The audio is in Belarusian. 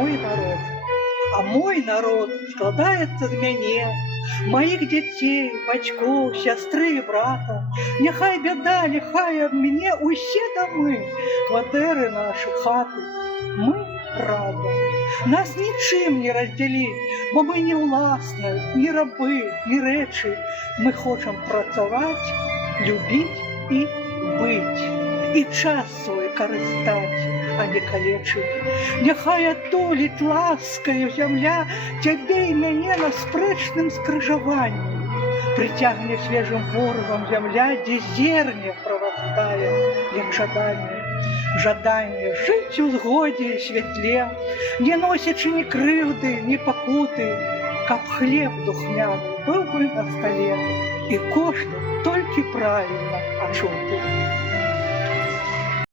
мой народ. А мой народ складаецца з мяне, маіх дзяцей, бацькоў, сястры і брата. Няхай бяда, няхай аб мяне усе дамы, кватэры нашы, хаты. Мы разам. Нас нічым не раздзяліць, бо мы не ўласныя, ні рабы, ні рэчы. Мы хочам працаваць, любіць і быць. І час свой карыстаць, а не калечыць. Няхай атуліць ласкаю зямля цябе і мяне на спрэчным скрыжаванні. Прыцягне свежым ворвам зямля, дзе зерне прарастае, як жаданне. Жаданне жыць у згодзе і святле, не носячы ні крыўды, ні пакуты, каб хлеб духмяны быў бы на стале, і кожны толькі правільна ачуты.